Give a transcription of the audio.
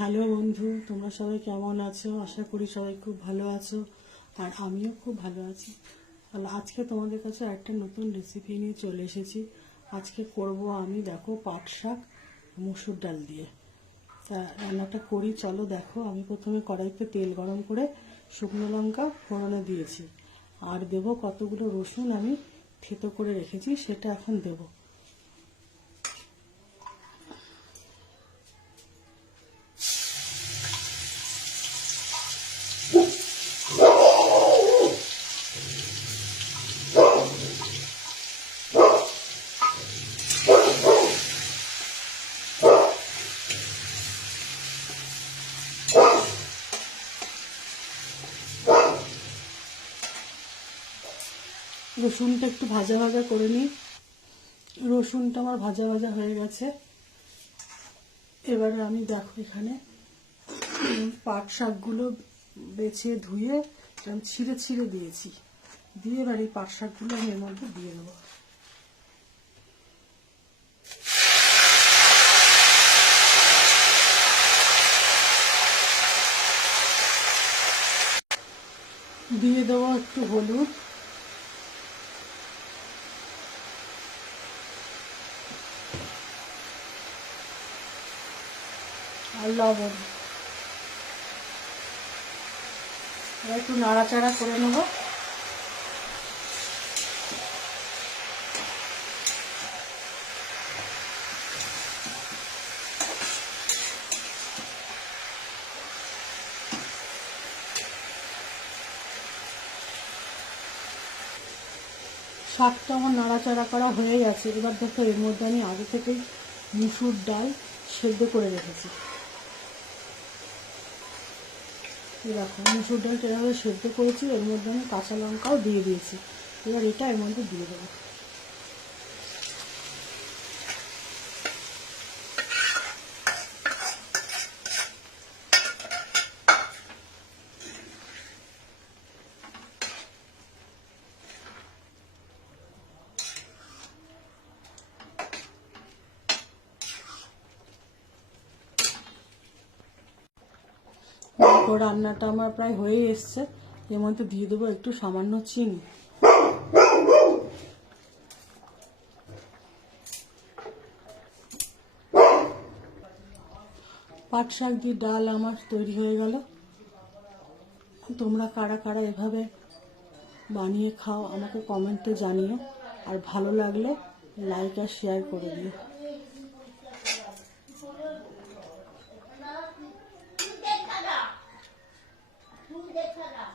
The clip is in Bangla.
হ্যালো বন্ধু, তোমরা সবাই কেমন আছো? আশা করি সবাই খুব ভালো আছো, আর আমিও খুব ভালো আছি। তাহলে আজকে তোমাদের কাছে একটা নতুন রেসিপি নিয়ে চলে এসেছি। আজকে করব আমি, দেখো, পাট শাক, মুসুর ডাল দিয়ে। তা রান্নাটা করি, চলো দেখো। আমি প্রথমে কড়াইতে তেল গরম করে শুকনো লঙ্কা ফোড়নে দিয়েছি। আর দেব কতগুলো রসুন আমি থেতো করে রেখেছি, সেটা এখন দেবো। রসুনটা একটু ভাজা ভাজা করে নিই। রসুনটা আমার ভাজা ভাজা হয়ে গেছে। এবারে আমি দেখো এখানে পাট শাকগুলো বেছে ধুয়ে আমি ছিঁড়ে ছিঁড়ে দিয়েছি। দিয়ে এবার এই পাট শাকগুলো আমি এর মধ্যে দিয়ে দেবো। দিয়ে দেবো একটু হলুদ। আর লবণ। এবার একটু নাড়াচাড়া করে নেব। শাকটা আমার নাড়াচাড়া করা হয়ে গেছে। এবার দেখো, এর মধ্যে আমি আগে থেকেই মুসুর ডাল সেদ্ধ করে রেখেছি। দেখো মুসুর ডালটা এভাবে সেদ্ধ করেছি, এর মধ্যে আমি কাঁচা লঙ্কাও দিয়ে দিয়েছি। এবার এটা এর মধ্যে দিয়ে দেবো। দেখো রান্নাটা আমার প্রায় হয়ে এসছে। এর মধ্যে দিয়ে দেবো একটু সামান্য চিনি। পাট শাক দিয়ে ডাল আমার তৈরি হয়ে গেল। তোমরা কারা কারা এভাবে বানিয়ে খাও আমাকে কমেন্টে জানিও। আর ভালো লাগলে লাইক আর শেয়ার করে দিও। 你在看啥